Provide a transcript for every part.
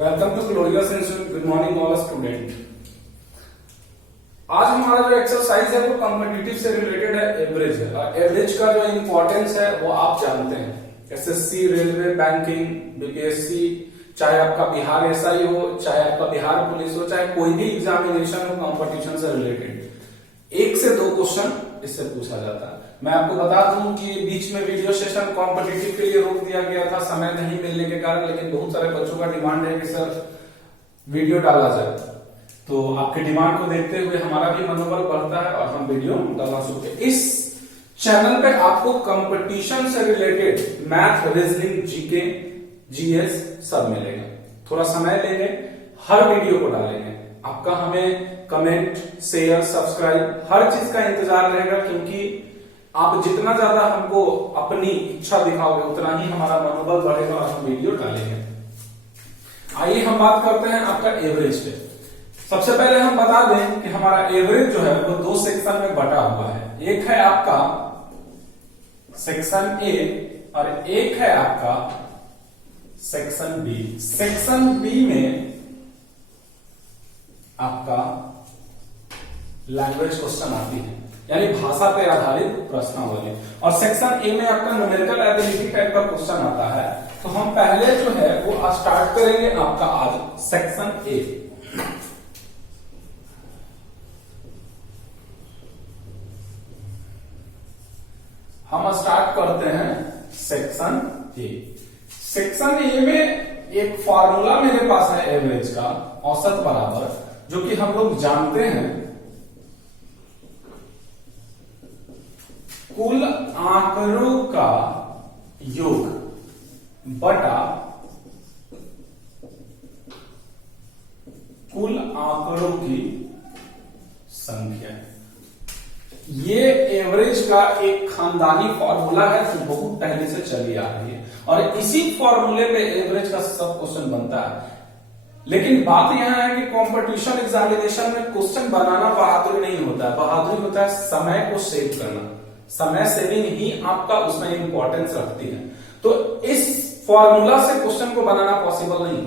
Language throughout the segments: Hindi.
Welcome to glorious institute. Good morning all student. आज हमारा जो एक्सरसाइज है वो कॉम्पिटिटिव से रिलेटेड है, एवरेज है। और एवरेज का जो इंपॉर्टेंस है वो आप जानते हैं। एसएससी, रेलवे, बैंकिंग, बीपीएससी, चाहे आपका बिहार एसआई हो, चाहे आपका बिहार पुलिस हो, चाहे कोई भी एग्जामिनेशन हो कॉम्पिटिशन से रिलेटेड, 1 से 2 क्वेश्चन इससे पूछा जाता है। मैं आपको बता दूं कि बीच में वीडियो सेशन कॉम्पिटिटिव के लिए रोक दिया गया था समय नहीं मिलने के कारण, लेकिन बहुत सारे बच्चों का डिमांड है कि सर वीडियो डाला जाए, तो आपके डिमांड को देखते हुए हमारा भी मनोबल बढ़ता है और हम वीडियो डालना शुरू करें। इस चैनल पे आपको कंपटीशन से related math, reasoning, GK, GS सब मिलेगा। थोड़ा समय लेंगे, हर वीडियो को डालेंगे। आपका हमें कमेंट, शेयर, सब्सक्राइब हर चीज का इंतजार रहेगा, क्योंकि आप जितना ज्यादा हमको अपनी इच्छा दिखाओगे उतना ही हमारा मनोबल बढ़ेगा और हम वीडियो डालेंगे। आइए हम बात करते हैं आपका एवरेज पे। सबसे पहले हम बता दें कि हमारा एवरेज जो है वो 2 सेक्शन में बटा हुआ है। एक है आपका सेक्शन ए और एक है आपका सेक्शन बी। सेक्शन बी में आपका लैंग्वेज क्वेश्चन आती है, यानी भाषा पे आधारित प्रश्नावली, और सेक्शन ए में आपका न्यूमेरिकल एबिलिटी टाइप का क्वेश्चन आता है। तो हम पहले जो है वो स्टार्ट करेंगे आपका आज सेक्शन ए। हम स्टार्ट करते हैं सेक्शन ए। सेक्शन ए में एक फॉर्मूला मेरे पास है एवरेज का, औसत बराबर, जो कि हम लोग जानते हैं कुल आंकड़ों का योग बटा कुल आंकड़ों की संख्या। ये एवरेज का एक खानदानी फॉर्मूला है जो बहुत पहले से चली आ रही है, और इसी फॉर्मूले पे एवरेज का सब क्वेश्चन बनता है। लेकिन बात यह है कि कंपटीशन एग्जामिनेशन में क्वेश्चन बनाना बहादुरी नहीं होता है, बहादुरी होता है समय को सेव करना। समय सेविंग ही आपका उसमें इंपॉर्टेंस रखती है। तो इस फॉर्मूला से क्वेश्चन को बनाना पॉसिबल नहीं।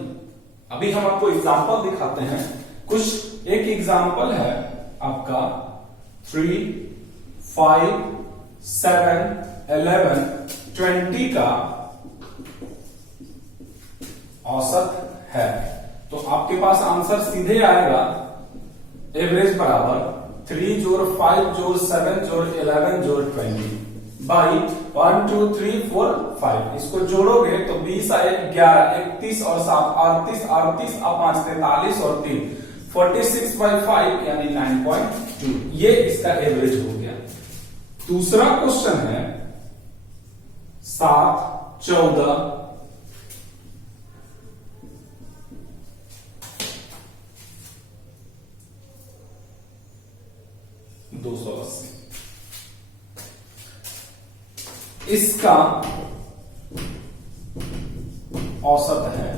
अभी हम आपको एग्जांपल दिखाते हैं कुछ। एक एग्जांपल है आपका 3, 5, 7, 11, 20 का औसत है। तो आपके पास आंसर सीधे आएगा एवरेज बराबर 3 जोड़ 5 जोड़ 7 जोड़ 11 जोड़ 20 बाई 1 2 3 4 5। इसको जोड़ोगे तो 20 आए 11, 31 और 7 38, 38 और 5 43 और 3 46/5 यानी 9.2। ये इसका एवरेज हो गया। दूसरा क्वेश्चन है 7, 14, 280। इसका औसत है।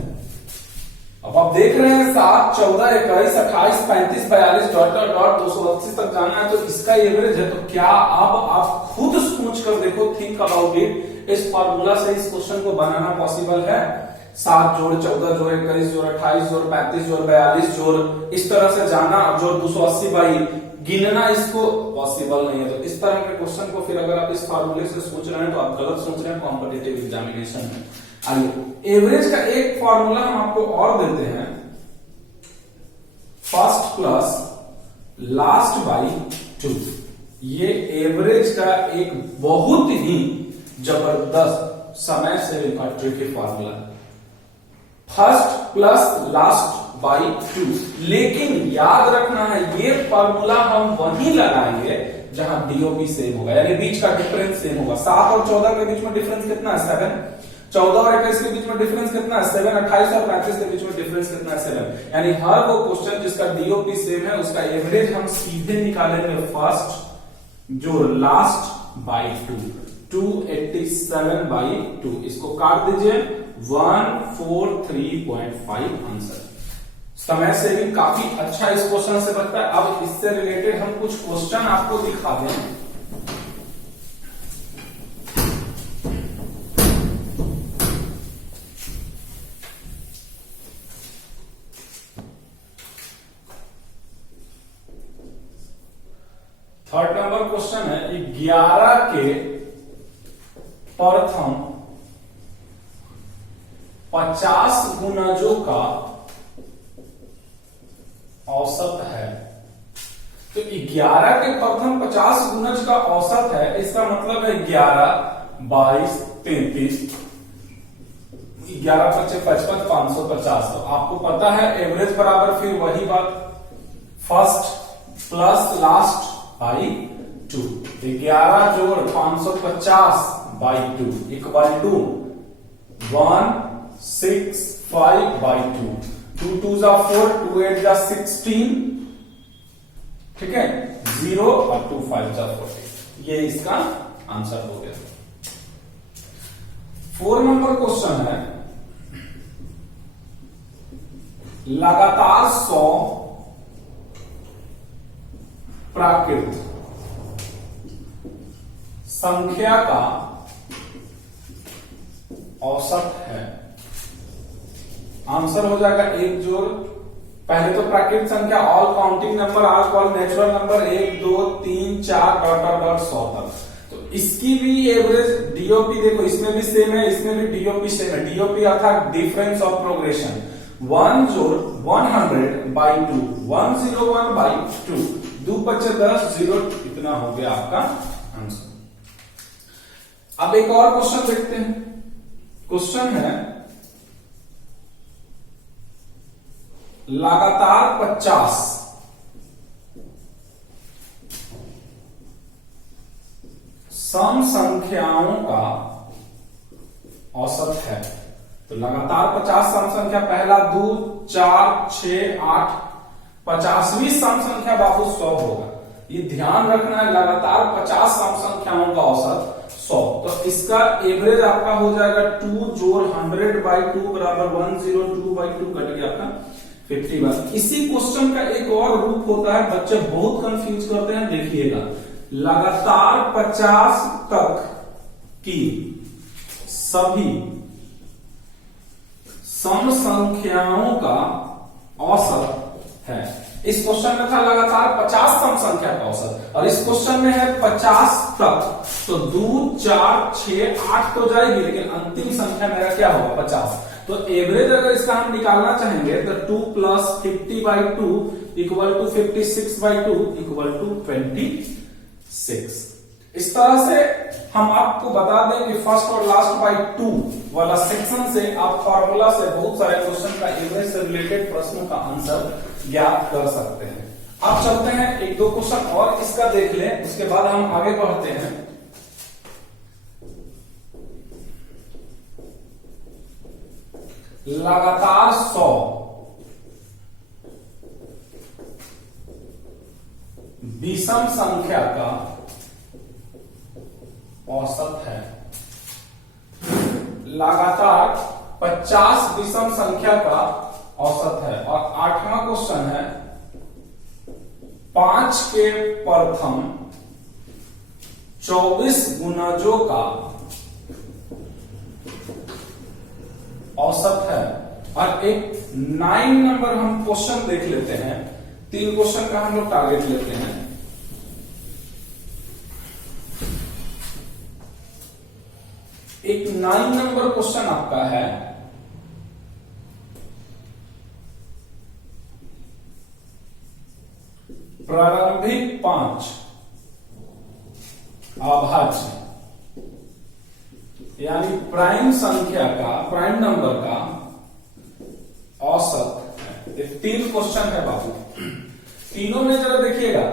अब आप देख रहे हैं 7, 14, 21, 28, 35, 42 डॉट 280 तक जाना है, तो इसका एवरेज है। तो क्या अब आप खुद सोच कर देखो, थिंक अबाउट इट, इस फॉर्मूला से इस क्वेश्चन को बनाना पॉसिबल है? 7 जोड़ 14 जोड़ 21 जोड़ 28 जोड़ 35 जोड़ 42 जोड़ इस तरह से जाना, जोड़ 280 बाई गिनना, इसको पॉसिबल नहीं है। तो इस तरह के क्वेश्चन को फिर अगर आप इस फॉर्मूले से सोच रहे हैं तो आप गलत सोच रहे हैं कॉम्पिटिटिव एग्जामिनेशन में। आइए एवरेज का एक फॉर्मूला हम आपको और देते हैं, फर्स्ट प्लस लास्ट बाई 2। ये एवरेज का एक बहुत ही जबरदस्त समय सेविंग और tricky formula, first plus last by 2। लेकिन याद रखना है ये फॉर्मूला हम वहीं लगाएंगे जहां डीओपी सेम होगा, यानी बीच का डिफरेंस सेम होगा। 7 और 14 के बीच में डिफरेंस कितना है? 7। 14 और 21 के बीच में डिफरेंस कितना है? 7। 28 और 35 के बीच में डिफरेंस कितना है? 7। यानी हर वो क्वेश्चन जिसका डीओपी सेम है उसका एवरेज हम सीधे निकालेंगे फर्स्ट जो लास्ट बाई 2, 287/2। इसको काट दीजिए, 143.5 आंसर। समय सेविंग काफी अच्छा इस क्वेश्चन से बनता है। अब इससे रिलेटेड हम कुछ क्वेश्चन आपको दिखा दें। क्वेश्चन है 11 के प्रथम 50 गुणजों का औसत है। तो 11 के प्रथम 50 गुणज का औसत है, इसका मतलब है 11, 22, 33, 11 × 5 = 550। तो आपको पता है एवरेज बराबर फिर वही बात, फर्स्ट प्लस लास्ट बाई 2। 11 जोड़ 550/2 = 165/2। 2 2 = 4, 2 8 = 16, ठीक है, 0 और 2 5 = 40। ये इसका आंसर हो गया। 4 नंबर क्वेश्चन है लगातार 100 प्राकृत संख्या का औसत है। आंसर हो जाएगा 1 जोड़, पहले तो प्राकृतिक संख्या all counting number, are call natural number, 1 2 3 4 ... 100 तक। तो इसकी भी एवरेज डीओपी देखो, इसमें भी सेम है, इसमें भी डीओपी सेम है। डीओपी अर्थात डिफरेंस ऑफ प्रोग्रेशन। 1 जोड़ 100/2, 101/2, 2 बचे 10, 0, इतना हो गया आपका आंसर। अब एक और क्वेश्चन देखते हैं। क्वेश्चन है लगातार 50 सम संख्याओं का औसत है। तो लगातार 50 सम संख्या, पहला 2 4 6 8, 50वीं सम संख्या बाबू 100 होगा। ये ध्यान रखना है, लगातार 50 सम संख्याओं का औसत 100। तो इसका एवरेज आपका हो जाएगा 2 जोड़ 100/2 बराबर 102/2, कट गया आपका 51। इसी क्वेश्चन का एक और रूप होता है, बच्चे बहुत कंफ्यूज करते हैं, देखिएगा। लगातार 50 तक की सभी सम संख्याओं का औसत है। इस क्वेश्चन में था लगातार 50 सम संख्या का औसत, और इस क्वेश्चन में है 50 तक। तो 2 4 6 8 तो जाएगी, लेकिन अंतिम संख्या मेरा क्या होगा 50। तो एवरेज अगर इसका हम निकालना चाहेंगे तो 2 + 50/2 = 56/2 = 26। इस तरह से हम आपको बता दें कि फर्स्ट और लास्ट बाई 2 वाला सेक्शन से आप फॉर्मूला से बहुत सारे क्वेश्चन का एवरेज से रिलेटेड प्रश्नों का आंसर ज्ञात कर सकते हैं। अब चलते हैं 1-2 क्वेश्चन और इसका देख लें, उसके बाद हम आगे बढ़ते हैं। लगातार 100 विषम संख्या का औसत है। लगातार 50 विषम संख्या का औसत है। और 8वां क्वेश्चन है 5 के प्रथम 24 गुणजों का औसत है। और एक 9 नंबर हम क्वेश्चन देख लेते हैं। 3 क्वेश्चन का हम लोग टारगेट लेते हैं। एक 9 नंबर क्वेश्चन आपका है प्रारंभिक 5 अभाज्य, यानी प्राइम संख्या का, प्राइम नंबर का औसत है। 3 क्वेश्चन है बाबू। तीनों में जरा देखिएगा,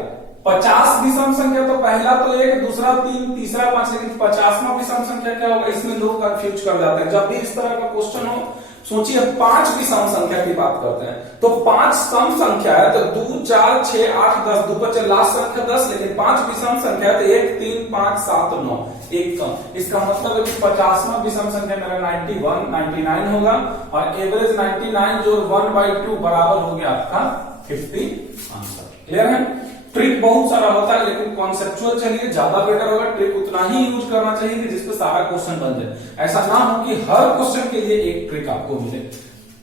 50 विषम संख्या तो पहला तो 1, दूसरा 3, तीसरा 5, लेकिन 50वां विषम संख्या क्या होगा, इसमें लोग कंफ्यूज कर जाते हैं। जब भी इस तरह का क्वेश्चन हो, सोचिए 5 विषम संख्या की बात करते हैं तो 5 सम संख्या है, तो 2 4 6 8 10, 2 बचे लास्ट संख्या 10, लेकिन 5 विषम संख्या है तो 1 3 5 7 9, एक कम। इसका मतलब है कि 50वां विषम संख्या मेरा 99 होगा। और एवरेज 99 जो 1/2 बराबर हो गया आपका 50 आंसर। क्लियर है? ट्रिक बहुत सारा होता है, लेकिन कॉन्सेप्चुअल चलिए ज्यादा बेटर होगा। ट्रिक उतना ही यूज करना चाहिए कि जिसपे सारा क्वेश्चन बन जाए। ऐसा ना हो कि हर क्वेश्चन के लिए एक ट्रिक आपको मिले।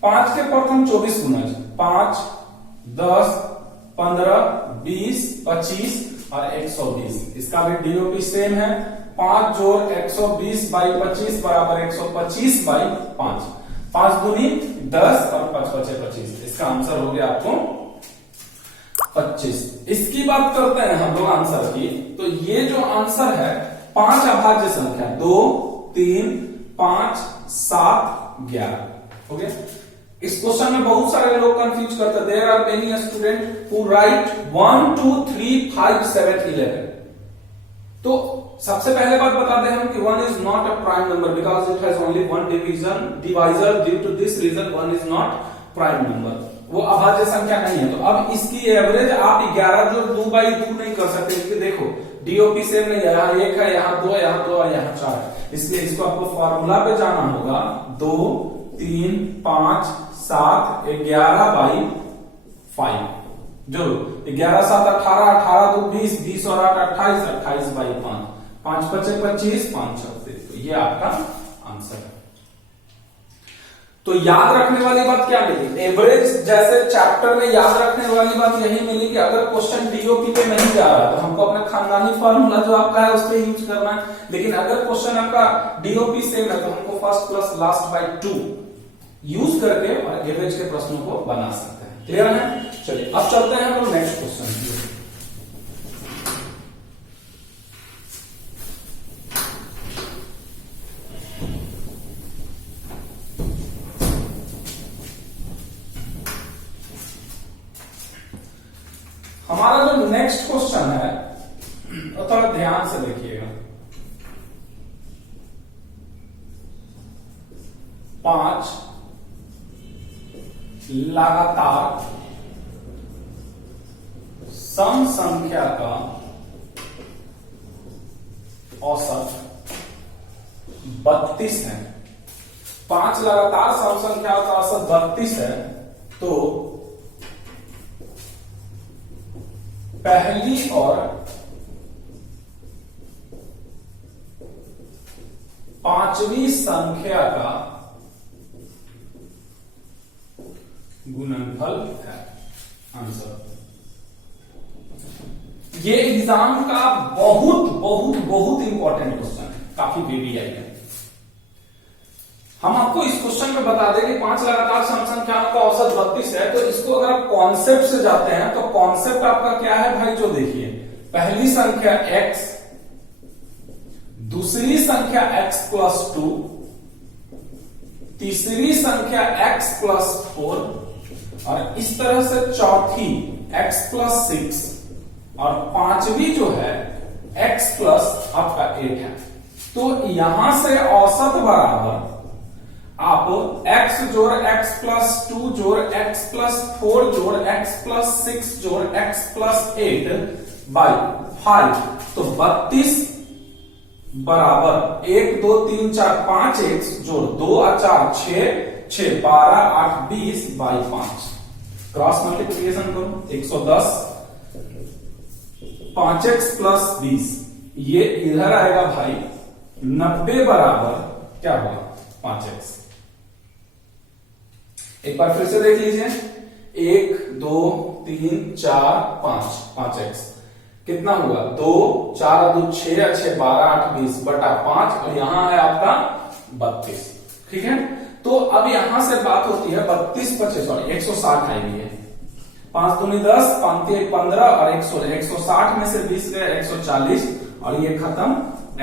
5 के प्रथम 24 गुणज, 5 10 15 20 25 और 120। इसका भी डीओपी सेम है, 5 जोड़ 120 बाई 25 बराबर 125 बाई 5, 5 दूनी 10 और 5 बचे 25। इसका आंसर हो गया आपको 25। इसकी बात करते हैं हम लोग आंसर की, तो ये जो आंसर है 5 अभाज्य संख्या 2 3 5 7 11 हो गया। इस क्वेश्चन में बहुत सारे लोग कंफ्यूज करते हैं। There are many student who write 1 2 3 5 7 11। तो सबसे पहले बात बता दें हम कि 1 is not a prime number because it has only one divisor. Due to this reason 1 is not prime number, वो अभाज्य संख्या नहीं है। तो अब इसकी एवरेज आप 11 जो 2 बाई 2 नहीं कर सकते, क्योंकि देखो डीओपी सेम नहीं है, यहाँ 1 है, यहाँ 2, यहाँ 2 और यहाँ 4, इसलिए इसको आपको फॉर्मूला पे जाना होगा। 2 3 5 7 11 बाई 5 जो 11 7 18 18 2 20 20 और 8 28 28 बाई 5 5 बचे 25 5 36। तो ये आपका आंसर है। तो याद रखने वाली बात क्या मिली, एवरेज जैसे चैप्टर में याद रखने वाली बात यही मिली कि अगर क्वेश्चन डीओपी पे नहीं जा रहा तो हमको अपना खानदानी फॉर्मूला जो आपका है उस पर यूज करना है। लेकिन अगर क्वेश्चन आपका डीओपी सेम है तो हमको first plus last by 2 use करके और एवरेज के प्रश्नों को बना सकते हैं। क्लियर है? चलिए अब चलते हैं हम लोग नेक्स्ट क्वेश्चन की। हमारा जो नेक्स्ट क्वेश्चन है वो थोड़ा ध्यान से देखिएगा। 5 लगातार सम संख्या का औसत 32 है। 5 लगातार सम संख्या का औसत 32 है, तो पहली और पांचवी संख्या का गुणनफल है आंसर। ये एग्जाम का बहुत बहुत बहुत इंपॉर्टेंट क्वेश्चन है, काफी वीवीआई है। हम आपको इस क्वेश्चन में बता दें कि 5 लगातार सम संख्याओं का औसत 32 है, तो इसको अगर आप कॉन्सेप्ट से जाते हैं तो कॉन्सेप्ट आपका क्या है भाई, जो देखिए पहली संख्या x, दूसरी संख्या x प्लस 2, तीसरी संख्या x प्लस 4 और इस तरह से चौथी x प्लस 6 और पांचवी जो है x प्लस आपका 8 है। तो यहां से औसत बराबर आप x जोड़ x प्लस 2 जोड़ x प्लस 4 जोड़ x प्लस 6 जोड़ x प्लस 8 बाई 5, तो 32 बराबर 1 2 3 4 5 x जोड़ 2 और 4 6 6 12 8 20 बाई 5। क्रॉस मल्टीप्लीकेशन करो 110 5x प्लस 20, ये इधर आएगा भाई 90 बराबर क्या हुआ 5x। एक बार फिर से देख लीजिए 1 2 3 4 5 5x कितना हुआ 2 4 2 6 6 12 8 20 बटा 5 और यहां है आपका 32। ठीक है, तो अब यहां से बात होती है 32 25 सॉरी 160 आएगी है। 5 दूनी 10 5 3 15 और 160 में से 20 गए 140 और ये खत्म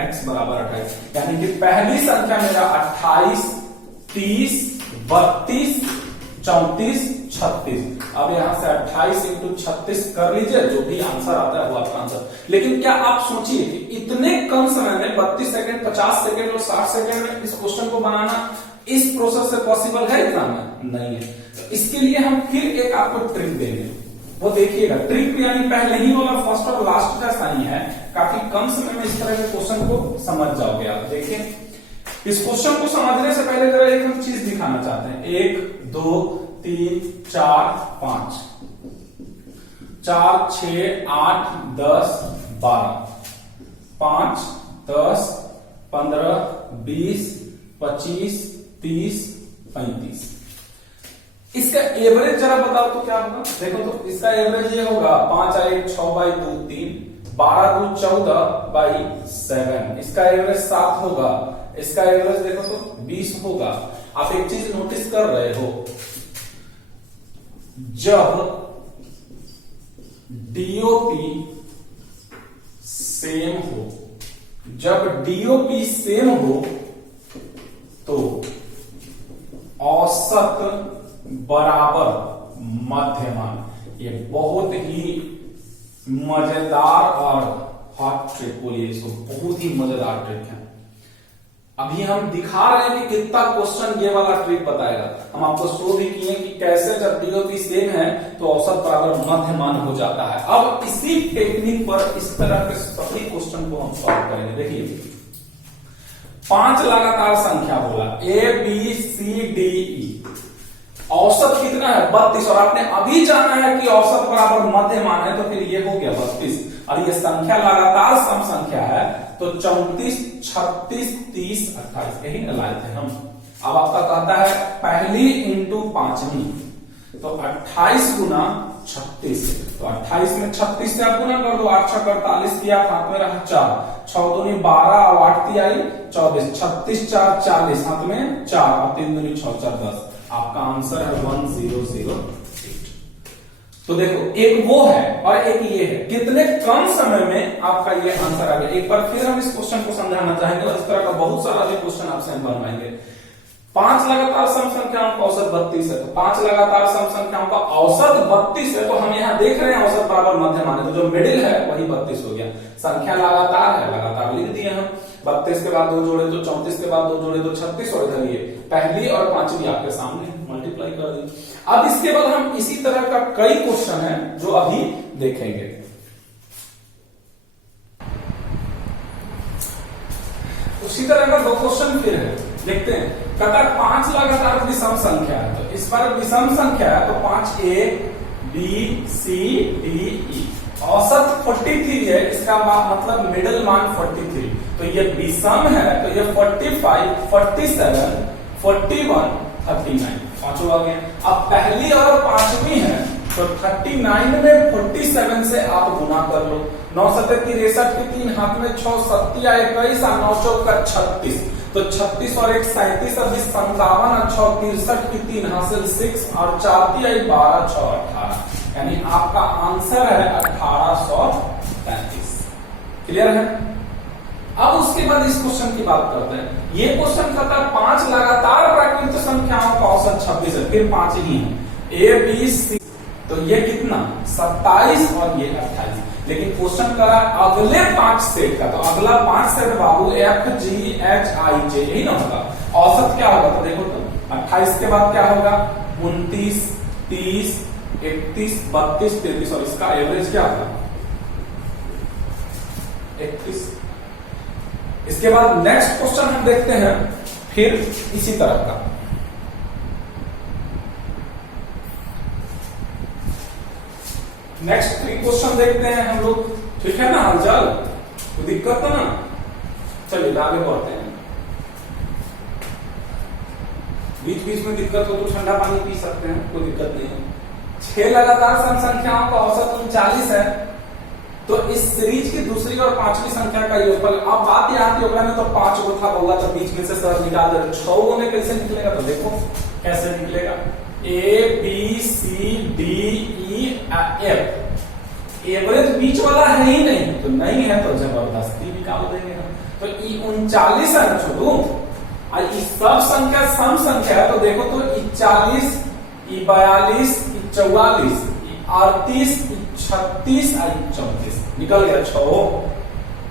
x बराबर 28। यानी कि पहली संख्या मेरा 28 30 32 34 36। अब यहां से 28 इंटू 36 कर लीजिए, जो भी आंसर आता है वो आपका आंसर। लेकिन क्या आप सोचिए कि इतने कम समय में 32 सेकंड 50 सेकंड और 60 सेकंड में इस क्वेश्चन को बनाना इस प्रोसेस से पॉसिबल है एग्जाम में? नहीं है। तो इसके लिए हम फिर एक आपको ट्रिक देंगे, वो देखिएगा। ट्रिक यानी पहले ही वाला फर्स्ट और लास्ट का सही है, काफी कम समय में इस तरह के क्वेश्चन को समझ जाओगे आप। देखिए इस क्वेश्चन को समझने से पहले जरा एक हम चीज दिखाना चाहते हैं। 1 2 3 4 5 4 6 8 10 12 5 10 15 20 25 30 35। इसका एवरेज जरा बताओ तो क्या होगा। देखो तो इसका एवरेज ये होगा 5 1 6 बाई 2 3 12 दूनी 14/7, इसका एवरेज 7 होगा, इसका एवरेज देखो तो 20 होगा। आप एक चीज नोटिस कर रहे हो, जब डीओपी सेम हो, जब डीओपी सेम हो तो औसत बराबर मध्यमान। ये बहुत ही मजेदार और हॉट ट्रिक बोलिए इसको, बहुत ही मजेदार ट्रिक है। अभी हम दिखा रहे हैं कि कितना क्वेश्चन ये वाला ट्रिक बताएगा। हम आपको शो भी किए कि कैसे जब डीओपी सेम है तो औसत बराबर मध्यमान हो जाता है। अब इसी टेक्निक पर इस तरह के सभी क्वेश्चन को हम सॉल्व करेंगे। देखिए 5 लगातार संख्या बोला, ए बी सी डी ई, औसत कितना है 32, और आपने अभी जाना है कि औसत बराबर मध्यमान है, तो फिर ये हो गया 32, और ये संख्या लगातार सम संख्या है तो 34, 36, 30, 28 यही न लाए थे हम। अब आपका कहता है पहली इंटू पांचवी, तो 28 गुना 36, तो 28 में 36 से आप गुना कर दो, 8 6 48 किया, हाथ में रहा 4, 6 दूनी 12 और 8 ती आई 24, 36 4 40, हाथ में 4 और 3 दूनी 6 4 10। आपका आंसर है 1008। तो देखो एक वो है और एक ये है, कितने कम समय में आपका ये आंसर आ गया। एक बार फिर हम इस क्वेश्चन को समझाना चाहेंगे और इस तरह का बहुत सारा भी क्वेश्चन आपसे हम बनवाएंगे। 5 लगातार सम संख्याओं का औसत 32 है, तो 5 लगातार सम संख्याओं का औसत 32 है, तो हम यहाँ देख रहे हैं औसत बराबर मध्यमान है, तो जो मिडिल है वही 32 हो गया। संख्या लगातार है, लगातार लिख दिए हम, 32 के बाद 2 जोड़े तो 34 के बाद 2 जोड़े तो 36, और इधर ये पहली और पांचवी आपके सामने मल्टीप्लाई कर दी। अब इसके बाद हम इसी तरह का कई क्वेश्चन है जो अभी देखेंगे। उसी तरह का 2 क्वेश्चन फिर है, देखते हैं। कहता है 5 लगातार विषम संख्या है, तो इस पर विषम संख्या है, तो 5 ए बी सी डी ई, औसत 43 है, इसका मतलब मिडिल मान 43, तो ये विषम है, तो ये 45, 47, 41, 39 पांचों आ गए। अब पहली और पांचवी है, तो 39 में 47 से आप गुना कर लो, 9 7 63 के 3, हाथ में 6 7 21 और 9 4 36, तो 36 और 1 37, अब 57 और 6 63 की 3 हासिल 6 और 4 12 6 18, यानी आपका आंसर है 1835। क्लियर है? अब उसके बाद इस क्वेश्चन की बात करते हैं। ये क्वेश्चन कहता है 5 लगातार प्राकृतिक संख्याओं का औसत 26 है, फिर 5 ही है, ए बी सी, तो ये कितना 27 और ये 28। लेकिन क्वेश्चन करा अगले 5 सेट का, तो अगला 5 सेट बाबू F G H I J, यही ना होगा। औसत क्या होगा, तो देखो तो 28 के बाद क्या होगा 29, 30, 31, 32, 33, और इसका एवरेज क्या होगा 31। इसके बाद नेक्स्ट क्वेश्चन हम देखते हैं फिर इसी तरह का। नेक्स्ट क्वेश्चन देखते हैं हम लोग, ठीक है ना हालचाल, कोई दिक्कत तो ना? चलिए आगे बढ़ते हैं। बीच बीच में दिक्कत हो तो ठंडा पानी पी सकते हैं, कोई दिक्कत नहीं है। 6 लगातार सम संख्याओं का औसत 39 है, तो इस सीरीज की दूसरी और पांचवी संख्या का योगफल। अब बात यह आती होगा ना, तो 5 गो था होगा, तो बीच में से सर निकाल दे, 6 गो में कैसे निकलेगा, तो देखो कैसे निकलेगा। A B C D E F, average बीच वाला है ही नहीं, तो नहीं है तो जबरदस्ती निकाल देंगे हम। तो ई 39 है ना छोटू, और इस सब संख्या सम संख्या है, तो देखो तो 41, 42, 44, 38, 36 और 34 निकल गया 6।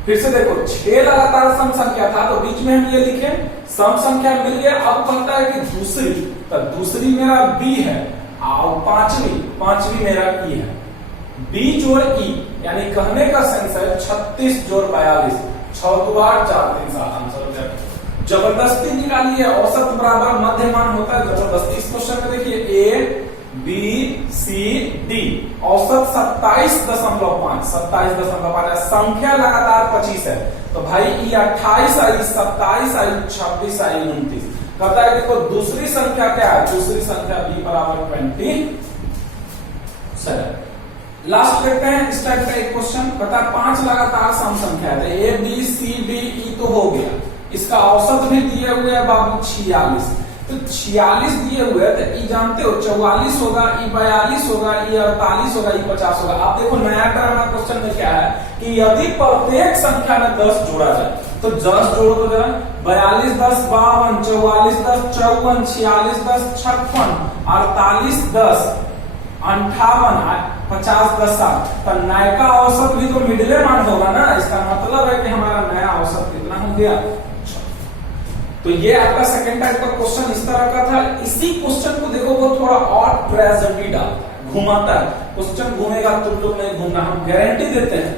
फिर से देखो 6 लगातार सम संख्या था, तो बीच में हम ये लिखे सम संख्या मिल गया। अब कहता है कि दूसरी, तो दूसरी मेरा बी है और पांचवी मेरा ई है। बी जोड़ ई, यानी कहने का सेंस है 36 जोड़ 42, 6 2 8 4 3 7 आंसर हो जाएगा। जबरदस्ती निकालिए, औसत बराबर मध्यमान होता है जबरदस्ती। इस क्वेश्चन में देखिए ए बी सी डी, औसत 27.5, 27.5, संख्या लगातार 25 है, तो भाई ये 28 आई, 27 आई, 26 आई, 29। कहता है देखो दूसरी संख्या क्या है, दूसरी संख्या बी बराबर 27। लास्ट देखते हैं इस टाइप का एक क्वेश्चन, बता 5 लगातार सम संख्या है, ए बी सी डी ई तो हो गया, इसका औसत भी दिए हुए है बाबू 46, तो 46 दिए हुए है, तो ई जानते हो 44 होगा, ई 42 होगा, ई 48 होगा, ई 50 होगा। आप देखो नया टर्म क्वेश्चन में क्या है कि यदि प्रत्येक संख्या में 10 जोड़ा जाए, तो 10 जोड़ो तो जरा, 42 10 52, 44 10 54, 46 10 56, 48 10 58, 50 10 60, तो नए का औसत भी तो मिडिले मान होगा ना, इसका मतलब है कि हमारा नया औसत कितना हो गया। तो ये आपका सेकंड टाइप का क्वेश्चन इस तरह का था। इसी क्वेश्चन को देखो वो थोड़ा और ट्रेजेडी डालता है, घुमाता है, क्वेश्चन घूमेगा तुम लोग नहीं घूमना, हम गारंटी देते हैं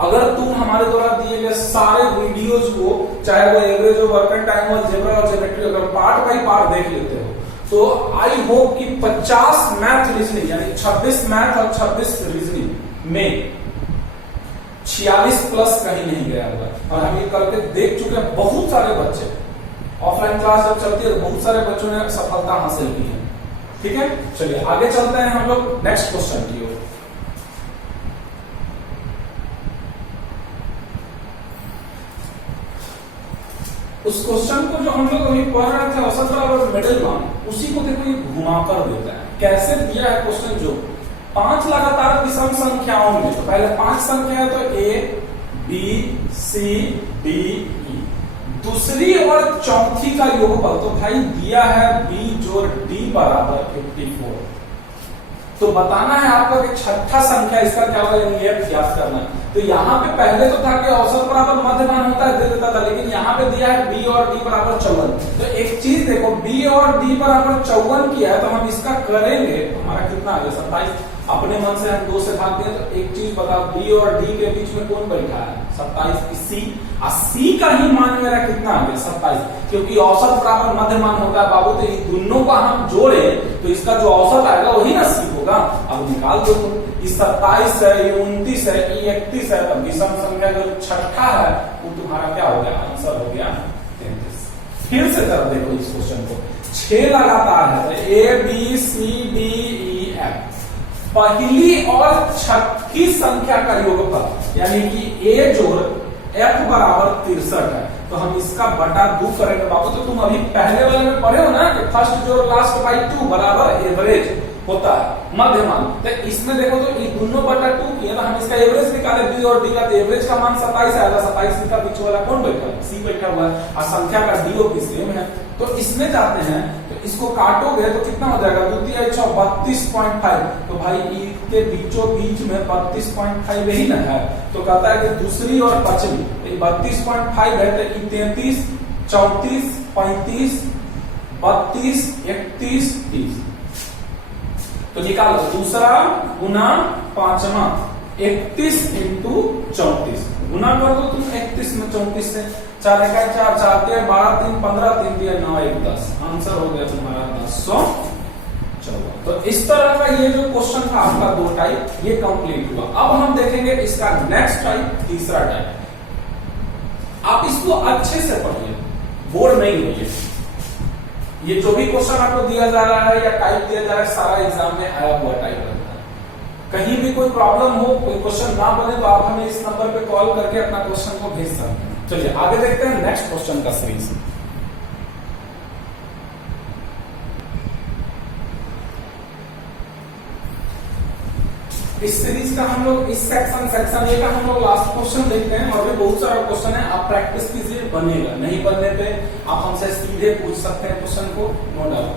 अगर तुम हमारे द्वारा दिए गए सारे वीडियोस को, चाहे वो एवरेज हो, वर्किंग टाइम हो, अलजेब्रा और ज्योमेट्री, अगर पार्ट बाय पार्ट देख लेते हो, तो आई होप कि 50 मैथ रीजनिंग यानी 26 मैथ और 26 रीजनिंग में 46 प्लस कहीं नहीं गया होगा। और हम ये करके देख चुके हैं, बहुत सारे बच्चे ऑफलाइन क्लास जब चलती है तो बहुत सारे बच्चों ने सफलता हासिल की है। ठीक है, चलिए आगे चलते हैं हम लोग नेक्स्ट क्वेश्चन की ओर। उस क्वेश्चन को जो हम लोग अभी पढ़ रहे थे औसत और मिडिल मान, उसी को देखो ये घुमाकर देता है। कैसे दिया है क्वेश्चन, जो 5 लगातार विषम संख्याओं में, तो पहले 5 संख्या है तो ए बी सी डी ई, दूसरी और चौथी का योगफल, तो भाई दिया है बी जोड़ डी बराबर 54, तो बताना है आपका कि छठा संख्या इसका क्या होगा, ये ज्ञात करना है। तो यहाँ पे पहले तो था कि औसत बराबर मध्यमान होता है, दे देता था, लेकिन यहाँ पे दिया है बी और डी बराबर 54। तो एक चीज देखो, बी और डी बराबर 54 किया है, तो हम इसका करेंगे, हमारा कितना आ गया 27, अपने मन से हम 2 से भाग दिए, तो एक चीज बताओ, बी और डी के बीच में कौन बैठा है 27, सी, और सी का ही मान मेरा कितना आ गया 27, क्योंकि औसत बराबर मध्यमान होता है बाबू, तो इन दोनों का हम जोड़े तो इसका जो औसत आएगा वही ना सी होगा। अब निकाल दो तुम, 27 है, 29 है, 31 है, तब विषम संख्या जो छठा है वो तुम्हारा क्या हो गया, आंसर हो गया 33। फिर से कर देखो इस क्वेश्चन को, 6 लगातार है, तो A B C D E F, पहली और छठी संख्या का योगफल यानी कि ए जोड़ एफ बराबर 63 है, तो हम इसका बटा 2 करेंगे बाबू। तो तुम अभी पहले वाले में पढ़े हो ना कि फर्स्ट जोड़ लास्ट बाई 2 बराबर एवरेज होता है, मध्यमान। तो इसमें देखो तो ये दोनों बटा 2 किया, तो हम इसका एवरेज निकाले बी और डी का, तो एवरेज का मान 27 आएगा, 27 का पीछे वाला कौन बैठा है, सी बैठा हुआ है, और संख्या का डीओ की सेम है। तो इसमें जाते हैं, तो इसको काटोगे तो कितना हो जाएगा, 2 3 6 32.5, तो भाई के बीचों बीच में 32.5 ही ना है, तो कहता है कि दूसरी और पांचवी, तो 32.5 है, तो 33 34 35 32 31 30, तो निकालो, दूसरा गुना पांचवा 31 इंटू 34, गुना कर दो तुम 31 में 34 से, 4 1 4 4 3 12 3 15 3 3 9 1 10, आंसर हो गया तुम्हारा 1014। तो इस तरह का ये जो क्वेश्चन था आपका 2 टाइप, ये कंप्लीट हुआ। अब हम देखेंगे इसका नेक्स्ट टाइप, तीसरा टाइप। आप इसको अच्छे से पढ़िए, बोर नहीं होइए। ये जो भी क्वेश्चन आपको दिया जा रहा है या टाइप दिया जा रहा है, सारा एग्जाम में आया हुआ टाइप रहता है। कहीं भी कोई प्रॉब्लम हो, कोई क्वेश्चन ना बने, तो आप हमें इस नंबर पे कॉल करके अपना क्वेश्चन को भेज सकते हैं। चलिए आगे देखते हैं नेक्स्ट क्वेश्चन का सीरीज। इस सीरीज का हम लोग इस सेक्शन ए का हम लोग लास्ट क्वेश्चन देखते हैं, और भी बहुत सारा क्वेश्चन है, आप प्रैक्टिस कीजिए, बनेगा। नहीं बनने पे आप हमसे सीधे पूछ सकते हैं क्वेश्चन को, नो डाउट।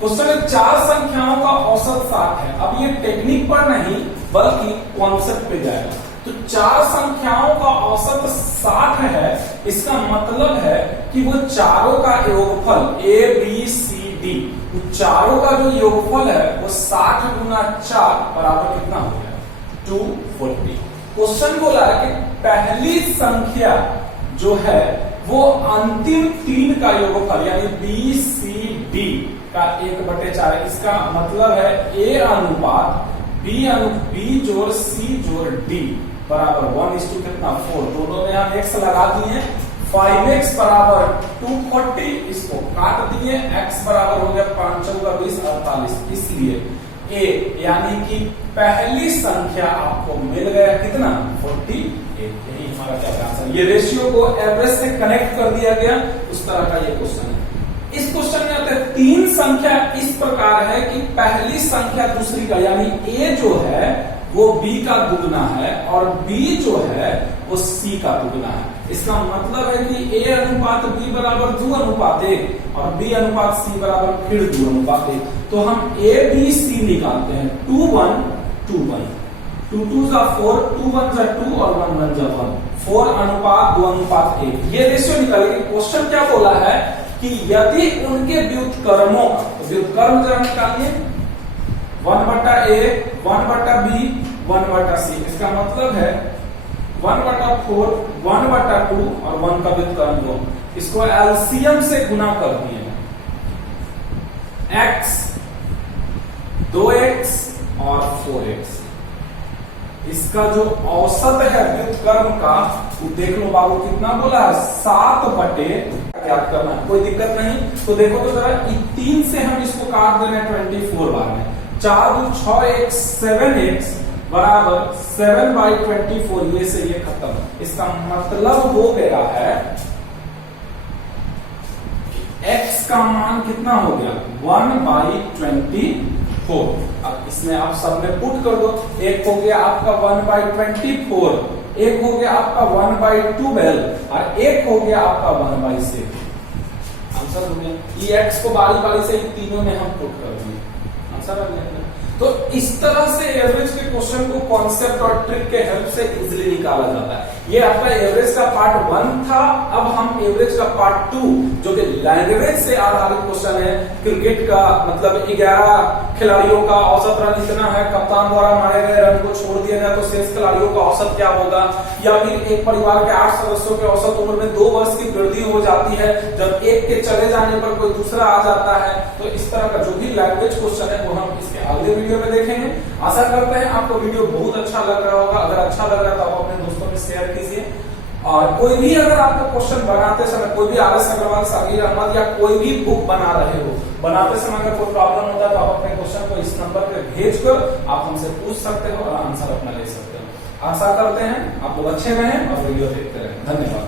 क्वेश्चन में 4 संख्याओं का औसत 60 है। अब ये टेक्निक पर नहीं बल्कि कॉन्सेप्ट पे जाएगा। तो 4 संख्याओं का औसत 60 है, इसका मतलब है कि वो चारों का योगफल ए बी सी डी, चारों का जो योगफल है वो 60 गुना 4 बराबर कितना हो गया, 240। क्वेश्चन बोला है कि पहली संख्या जो है वो अंतिम 3 का योगफल यानी बी सी डी का 1/4 है। इसका मतलब है ए अनुपात बी जोड़ सी जोड़ डी बराबर 1:4, दोनों में हम x लगा दिए, 5x बराबर 240, इसको काट दिए, x बराबर हो गया 5 4 20 48, इसलिए ए, यानी कि पहली संख्या आपको मिल गया कितना 48। यही हमारा क्या आंसर। ये रेशियो को एवरेज से कनेक्ट कर दिया गया, उस तरह का ये क्वेश्चन है। इस क्वेश्चन में आते हैं तीन संख्या इस प्रकार है कि पहली संख्या दूसरी का, यानी ए जो है वो बी का दुगना है और बी जो है वो सी का दुगना है। इसका मतलब है कि ए अनुपात बी बराबर 2 अनुपात 1 और बी अनुपात सी बराबर फिर 2 अनुपात 1। तो हम ए बी सी निकालते हैं 2 1 2 1, 2 2 जा 4, 2 1 जा 2 और 1 1 जा 1, 4 अनुपात 2 अनुपात 1। ये रेशियो निकाल के क्वेश्चन क्या बोला है कि यदि उनके व्युत्क्रमों का, तो व्युत्क्रम जरा निकालिए 1/a 1/b 1/c। इसका मतलब है 1/4 1/2 और 1 का व्युत्क्रम 2। इसको एलसीएम से गुना कर दिए x 2x और 4x। इसका जो औसत है व्युत्क्रम का वो देख लो बाबू कितना बोला है 7/, ज्ञात करना है, कोई दिक्कत नहीं। तो देखो तो जरा 3 से हम इसको काट देना 24 बार में, 4 2 6x 7x बराबर 7/24। ये से ये खत्म। इसका मतलब हो गया है x का मान कितना हो गया 1/24। अब इसमें आप सब में पुट कर दो। एक हो गया आपका 1/24, एक हो गया आपका 1/12 और एक हो गया आपका 1/6। आंसर हो गया। ये x को बारी बारी से तीनों में हम पुट कर दिए, आंसर आ गया। तो इस तरह से एवरेज के क्वेश्चन को कॉन्सेप्ट और ट्रिक के हेल्प से इजीली निकाला जाता है। ये आपका एवरेज का पार्ट 1 था। अब हम एवरेज का पार्ट 2 जो कि लैंग्वेज से आधारित क्वेश्चन है, क्रिकेट का मतलब 11 खिलाड़ियों का औसत रन इतना है, कप्तान द्वारा मारे गए रन को छोड़ दिया जाए तो शेष खिलाड़ियों का औसत क्या होगा, या फिर एक परिवार के 8 सदस्यों के औसत उम्र में 2 वर्ष की वृद्धि हो जाती है जब एक के चले जाने पर कोई दूसरा आ जाता है। तो इस तरह का जो भी लैंग्वेज क्वेश्चन है वो हम इसके अगले वीडियो में देखेंगे। आशा करते हैं आपको वीडियो बहुत अच्छा लग रहा होगा। अगर अच्छा लग रहा है तो आप अपने दोस्तों में शेयर कीजिए। और कोई भी अगर आपको क्वेश्चन बनाते समय कोई भी आर एस अग्रवाल, साबिर अहमद या कोई भी बुक बना रहे हो, बनाते समय अगर कोई प्रॉब्लम होता है तो आप अपने क्वेश्चन को इस नंबर पे भेजकर आप हमसे पूछ सकते हो और आंसर अपना ले सकते हो। आशा करते हैं आप लोग अच्छे रहें और वीडियो देखते रहें। धन्यवाद।